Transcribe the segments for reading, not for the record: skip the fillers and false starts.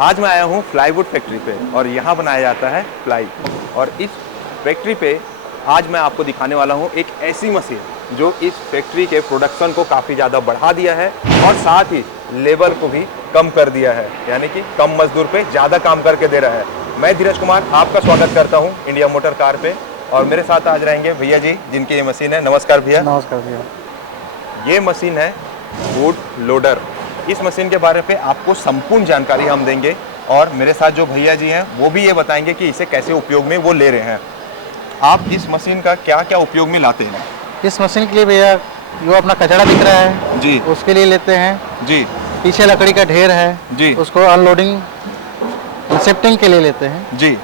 आज मैं आया हूँ प्लाईवुड फैक्ट्री पे और यहाँ बनाया जाता है प्लाई। और इस फैक्ट्री पे आज मैं आपको दिखाने वाला हूँ एक ऐसी मशीन जो इस फैक्ट्री के प्रोडक्शन को काफ़ी ज़्यादा बढ़ा दिया है और साथ ही लेबर को भी कम कर दिया है, यानी कि कम मजदूर पे ज़्यादा काम करके दे रहा है। मैं धीरज कुमार आपका स्वागत करता हूँ इंडिया मोटर कार पे और मेरे साथ आज रहेंगे भैया जी जिनकी ये मशीन है। नमस्कार भैया। नमस्कार भैया। ये मशीन है वुड लोडर। इस मशीन के बारे में आपको संपूर्ण जानकारी हम देंगे और मेरे साथ जो भैया जी हैं वो भी ये बताएंगे कि इसे कैसे उपयोग में वो ले रहे हैं। आप इस मशीन का क्या क्या उपयोग में लाते हैं? इस मशीन के लिए भैया जो अपना कचरा दिख रहा है जी, उसके लिए लेते हैं जी। पीछे लकड़ी का ढेर है जी, उसको अनलोडिंग शिफ्टिंग के लिए लेते हैं जी।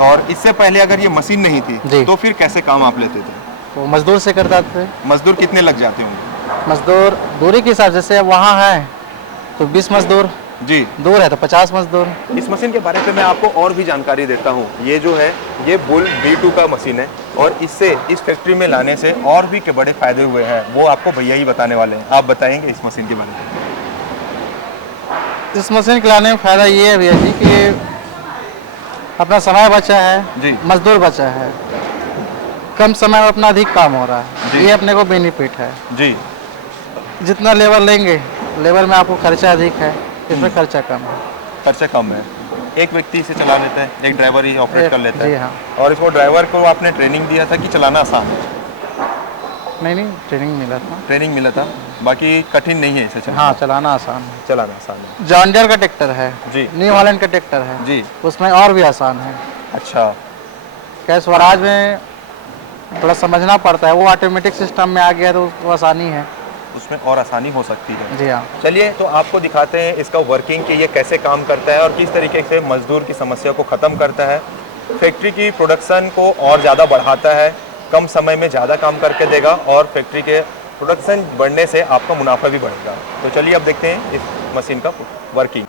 और इससे पहले अगर ये मशीन नहीं थी जी, तो फिर कैसे काम आप लेते थे? तो मजदूर से करता थे। मजदूर कितने लग जाते होंगे? मजदूर दूरी के हिसाब से, जैसे वहाँ है तो 20 मजदूर, जी। दूर है तो 50 मजदूर। इस मशीन के बारे में मैं आपको और भी जानकारी देता हूँ। ये जो है ये बुल B2 का मशीन है और इससे इस फैक्ट्री में लाने से और भी के बड़े फायदे हुए हैं, वो आपको भैया ही बताने वाले हैं। आप बताएंगे इस मशीन के बारे में? इस मशीन के लाने में फ़ायदा ये है भैया जी कि अपना समय बचा है जी, मजदूर बचा है, कम समय में अपना अधिक काम हो रहा है, ये अपने को बेनिफिट है जी। जितना लेबर लेंगे लेबर में आपको खर्चा अधिक है, इसमें खर्चा कम है। खर्चा कम है। एक व्यक्ति इसे चला लेता है, एक ड्राइवर ही ऑपरेट कर लेता जी है। हाँ। और इसको ड्राइवर को आपने ट्रेनिंग दिया था कि चलाना आसान है? नहीं, ट्रेनिंग मिला था। ट्रेनिंग मिला था, बाकी कठिन नहीं है इसे चलाना। हाँ, चलाना आसान है। चलाना आसान है। जॉन डीयर का ट्रैक्टर है जी, न्यू हॉलैंड का ट्रैक्टर है जी। उसमें और भी आसान है। अच्छा। क्या स्वराज में थोड़ा समझना पड़ता है, वो ऑटोमेटिक सिस्टम में आ गया तो उसको आसानी है, उसमें और आसानी हो सकती है। जी हाँ। चलिए तो आपको दिखाते हैं इसका वर्किंग कि ये कैसे काम करता है और किस तरीके से मजदूर की समस्या को ख़त्म करता है, फैक्ट्री की प्रोडक्शन को और ज़्यादा बढ़ाता है, कम समय में ज़्यादा काम करके देगा और फैक्ट्री के प्रोडक्शन बढ़ने से आपका मुनाफा भी बढ़ेगा। तो चलिए अब देखते हैं इस मशीन का वर्किंग।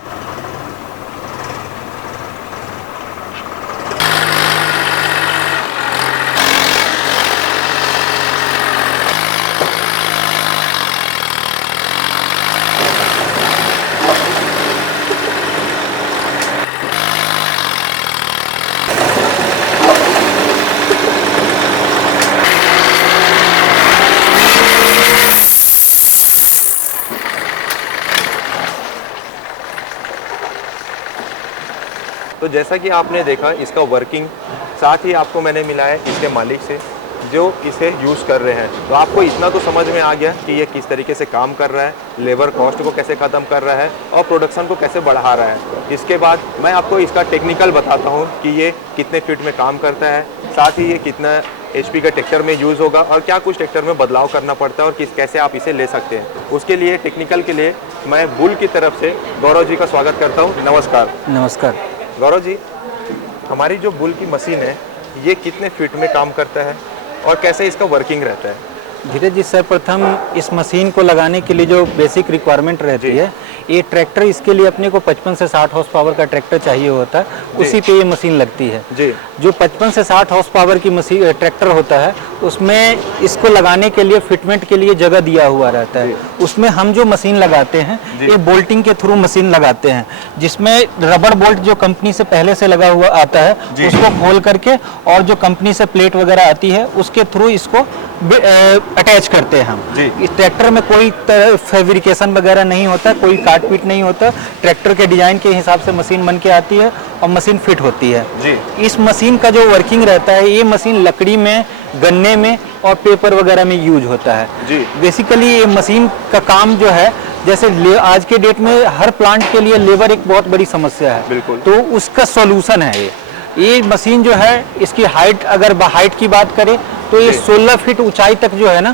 तो जैसा कि आपने देखा इसका वर्किंग, साथ ही आपको मैंने मिला है इसके मालिक से जो इसे यूज़ कर रहे हैं। तो आपको इतना तो समझ में आ गया कि ये किस तरीके से काम कर रहा है, लेबर कॉस्ट को कैसे ख़त्म कर रहा है और प्रोडक्शन को कैसे बढ़ा रहा है। इसके बाद मैं आपको इसका टेक्निकल बताता हूँ कि ये कितने फीट में काम करता है, साथ ही ये कितना HP का ट्रैक्टर में यूज़ होगा और क्या कुछ ट्रैक्टर में बदलाव करना पड़ता है और कैसे आप इसे ले सकते हैं। उसके लिए टेक्निकल के लिए मैं बुल की तरफ से गौरव जी का स्वागत करता हूँ। नमस्कार। नमस्कार गौरव जी, हमारी जो बुल की मशीन है ये कितने फीट में काम करता है और कैसे इसका वर्किंग रहता है? धीरज जी, सर्वप्रथम इस मशीन को लगाने के लिए जो बेसिक रिक्वायरमेंट रहती है, ये ट्रैक्टर इसके लिए अपने को 55 से 60 हॉर्स पावर का ट्रैक्टर चाहिए होता है, उसी पे ये मशीन लगती है। जी। जो 55 से 60 हॉर्स पावर की मशीन ट्रैक्टर होता है उसमें इसको लगाने के लिए फिटमेंट के लिए जगह दिया हुआ रहता है। उसमें हम जो मशीन लगाते हैं ये बोल्टिंग के थ्रू मशीन लगाते हैं, जिसमें रबड़ बोल्ट जो कंपनी से पहले से लगा हुआ आता है उसको खोल करके और जो कंपनी से प्लेट वगैरह आती है उसके थ्रू इसको अटैच करते हैं हम। इस ट्रैक्टर में कोई फैब्रिकेशन वगैरह नहीं होता, कोई काट पीट नहीं होता, ट्रैक्टर के डिजाइन के हिसाब से मशीन बन के आती है और मशीन फिट होती है जी। इस मशीन का जो वर्किंग रहता है, ये मशीन लकड़ी में, गन्ने में और पेपर वगैरह में यूज होता है जी। बेसिकली ये मशीन का काम जो है, जैसे आज के डेट में हर प्लांट के लिए लेबर एक बहुत बड़ी समस्या है, बिल्कुल, तो उसका सॉल्यूशन है ये मशीन जो है। इसकी हाइट, अगर हाइट की बात करें तो ये 16 फीट ऊंचाई तक जो है ना,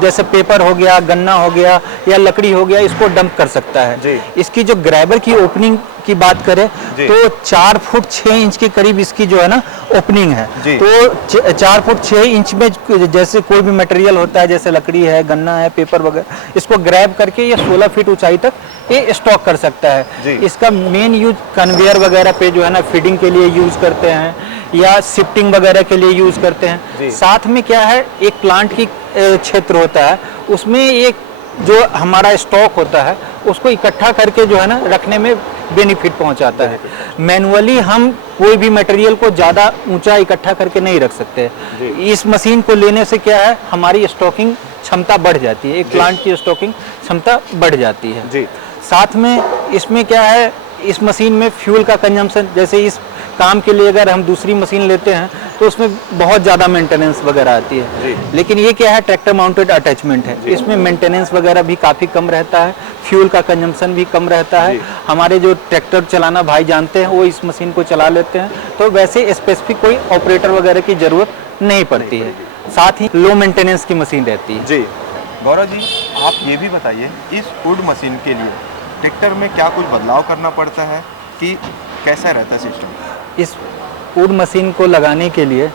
जैसे पेपर हो गया, गन्ना हो गया या लकड़ी हो गया, इसको डंप कर सकता है जी। इसकी जो ग्रैबर की ओपनिंग की बात करें तो 4 फुट 6 इंच के करीब इसकी जो है ना ओपनिंग है। तो 4 फुट 6 इंच में जैसे कोई भी मटेरियल होता है, जैसे लकड़ी है, गन्ना है, पेपर वगैरह, इसको ग्रैब करके ये 16 फीट ऊंचाई तक ये स्टॉक कर सकता है। इसका मेन यूज कन्वेयर वगैरह पे जो है ना फीडिंग के लिए यूज करते हैं या शिफ्टिंग वगैरह के लिए यूज करते हैं। साथ में क्या है, एक प्लांट की क्षेत्र होता है, उसमें एक जो हमारा स्टॉक होता है उसको इकट्ठा करके जो है ना रखने में बेनिफिट पहुंचाता है। मैनुअली हम कोई भी मटेरियल को ज़्यादा ऊंचा इकट्ठा करके नहीं रख सकते। इस मशीन को लेने से क्या है, हमारी स्टॉकिंग क्षमता बढ़ जाती है, एक प्लांट की स्टॉकिंग क्षमता बढ़ जाती है जी। साथ में इसमें क्या है, इस मशीन में फ्यूल का कंजम्पशन, जैसे इस काम के लिए अगर हम दूसरी मशीन लेते हैं तो उसमें बहुत ज़्यादा मेंटेनेंस वगैरह आती है, लेकिन ये क्या है, ट्रैक्टर माउंटेड अटैचमेंट है, इसमें मेंटेनेंस वगैरह भी काफ़ी कम रहता है, फ्यूल का कंजम्पशन भी कम रहता है। हमारे जो ट्रैक्टर चलाना भाई जानते हैं वो इस मशीन को चला लेते हैं, तो वैसे स्पेसिफिक कोई ऑपरेटर वगैरह की ज़रूरत नहीं पड़ती है। साथ ही लो मेंटेनेंस की मशीन रहती है। जी गौरव जी, आप ये भी बताइए, इस वुड मशीन के लिए ट्रैक्टर में क्या कुछ बदलाव करना पड़ता है कि कैसा रहता है सिस्टम? इस वुड मशीन को लगाने के लिए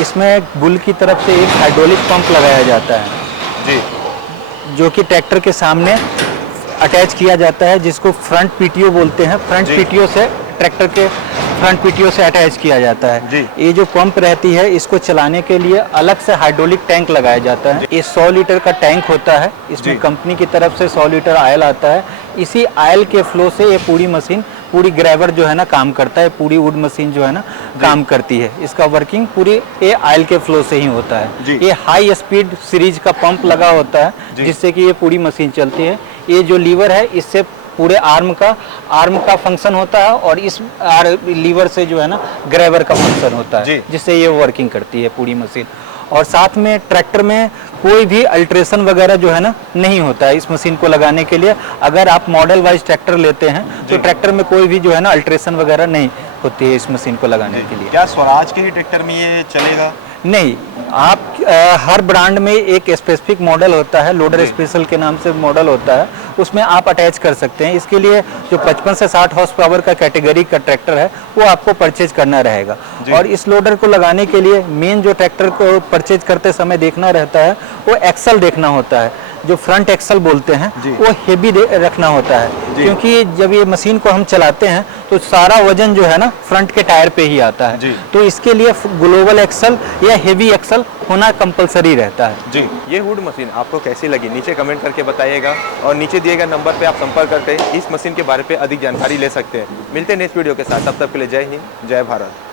इसमें बुल की तरफ से एक हाइड्रोलिक पंप लगाया जाता है जी, जो कि ट्रैक्टर के सामने अटैच किया जाता है, जिसको फ्रंट पीटीओ बोलते हैं। फ्रंट जी। पीटीओ से ट्रैक्टर के फ्रंट पीटीओ से अटैच किया जाता है। जी। ये जो पंप रहती है इसको चलाने के लिए अलग से हाइड्रोलिक टैंक लगाया जाता है। ये 100 लीटर का टैंक होता है, इसमें जी। कंपनी की तरफ से 100 लीटर ऑयल आता है। इसी ऑयल के फ्लो से ये पूरी मशीन, पूरी ग्रैबर जो है ना काम करता है, पूरी वुड मशीन जो है ना काम करती है। इसका वर्किंग पूरी ये ऑयल के फ्लो से ही होता है। जी। ये हाई स्पीड सीरीज का पंप लगा होता है, जिससे कि ये पूरी मशीन चलती है। ये जो लीवर है इससे पूरे आर्म का फंक्शन होता है, और इस लीवर से जो है ना ग्रैबर का फंक्शन होता जी। है, जिससे ये वर्किंग करती है पूरी मशीन। और साथ में ट्रैक्टर में कोई भी अल्ट्रेशन वगैरह जो है ना नहीं होता है इस मशीन को लगाने के लिए। अगर आप मॉडल वाइज ट्रैक्टर लेते हैं तो ट्रैक्टर में कोई भी जो है ना अल्ट्रेशन वगैरह नहीं होती है इस मशीन को लगाने के लिए। क्या स्वराज के ही ट्रैक्टर में ये चलेगा? नहीं, आप हर ब्रांड में एक स्पेसिफिक मॉडल होता है, लोडर स्पेशल के नाम से मॉडल होता है, उसमें आप अटैच कर सकते हैं। इसके लिए जो 55 से 60 हॉर्स पावर का कैटेगरी का ट्रैक्टर है वो आपको परचेज करना रहेगा। और इस लोडर को लगाने के लिए मेन जो ट्रैक्टर को परचेज करते समय देखना रहता है वो एक्सल देखना होता है, जो फ्रंट एक्सल बोलते हैं वो हेवी रखना होता है, क्योंकि जब ये मशीन को हम चलाते हैं तो सारा वजन जो है ना फ्रंट के टायर पे ही आता है। तो इसके लिए ग्लोबल एक्सल या हेवी एक्सल होना कंपलसरी रहता है। जी। ये वुड मशीन आपको कैसी लगी नीचे कमेंट करके बताइएगा, और नीचे दिए गए नंबर पे आप संपर्क करके इस मशीन के बारे में अधिक जानकारी ले सकते हैं। मिलते हैं नेक्स्ट वीडियो के साथ, तब तक के लिए जय हिंद, जय भारत।